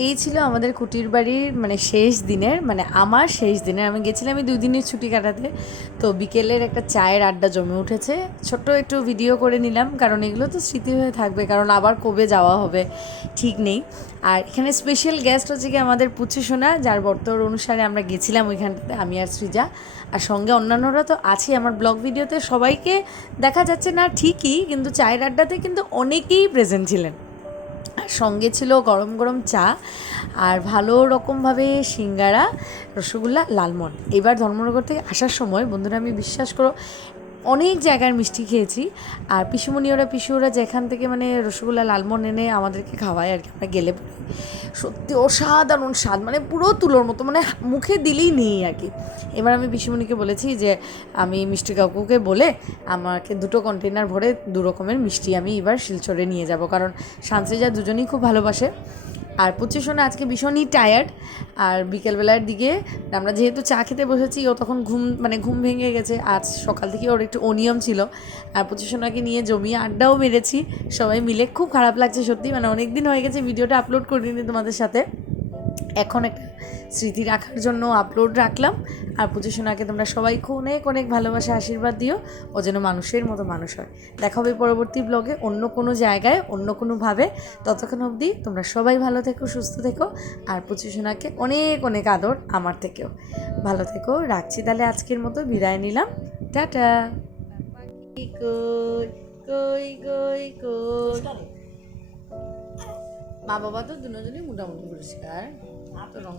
এই ছিল আমাদের কুটির বাড়ির মানে শেষ দিনের মানে আমার শেষ দিনের। আমি গেছিলাম এই দুই দিনের ছুটি কাটাতে, তো বিকেলের একটা চায়ের আড্ডা জমে উঠেছে। ছোট্ট একটু ভিডিও করে নিলাম, কারণ এগুলো তো স্মৃতি হয়ে থাকবে, কারণ আবার কবে যাওয়া হবে ঠিক নেই। আর এখানে স্পেশাল গেস্ট হচ্ছে কি আমাদের পুচু সোনা, যার বর্তর অনুসারে আমরা গেছিলাম ওইখানটাতে, আমি আর সৃজা। আর সঙ্গে অন্যান্যরা তো আছে আমার ব্লগ ভিডিওতে সবাইকে দেখা যাচ্ছে না ঠিকই, কিন্তু চায়ের আড্ডাতে কিন্তু অনেকেই প্রেজেন্ট ছিলেন। সঙ্গে ছিল গরম গরম চা আর ভালো রকমভাবে সিঙ্গারা, রসগোল্লা লালমন এবার ধর্মনগর থেকে আসার সময় বন্ধুরা আমি বিশ্বাস করো অনেক জায়গার মিষ্টি খেয়েছি। আর পিসুমণি ওরা পিসু ওরা যেখান থেকে মানে রসগোল্লা লালমন এনে আমাদেরকে খাওয়ায় আর কি, আমরা গেলে সত্যি অসাধারণ স্বাদ মানে পুরো তুলোর মতো মানে মুখে দিলেই নেই আর কি। এবার আমি পিসুমণিকে বলেছি যে, আমি মিষ্টি কাকুকে বলে আমাকে দুটো কন্টেনার ভরে দু রকমের মিষ্টি আমি এবার শিলচরে নিয়ে যাব। কারণ শান্তিজা দুজনেই খুব ভালোবাসে। আর পঁচিশনে আজকে ভীষণই টায়ার্ড আর বিকেলবেলার দিকে আমরা যেহেতু চা খেতে বসেছি, ও তখন ঘুম মানে ঘুম ভেঙে গেছে। আজ সকাল থেকে ওর একটু অনিয়ম ছিল। আর পঁচিশনাকে নিয়ে জমিয়ে আড্ডাও মেরেছি। সবাই মিলে খুব খারাপ লাগছে সত্যি মানে অনেক দিন হয়ে গেছে, ভিডিওটা আপলোড করিনি তোমাদের সাথে। এখন একটা স্মৃতি রাখার জন্য আপলোড রাখলাম। আর পুজোসোনাকে তোমরা সবাই অনেক অনেক ভালোবাসা আশীর্বাদ দিও। ও যেন মানুষের মতো মানুষ হয়। দেখা হবে পরবর্তী ব্লগে অন্য কোনো জায়গায় অন্য কোনোভাবে ততক্ষণ অবধি তোমরা সবাই ভালো থেকো সুস্থ থেকো। আর পুজোসোনাকে অনেক অনেক আদর আমার থেকেও। ভালো থেকো রাখছি তাহলে আজকের মতো বিদায় নিলাম। টাটা। কই কই কই কই? মা বাবা তো দুজনই মোটামুটি পরিষ্কার। তো রং।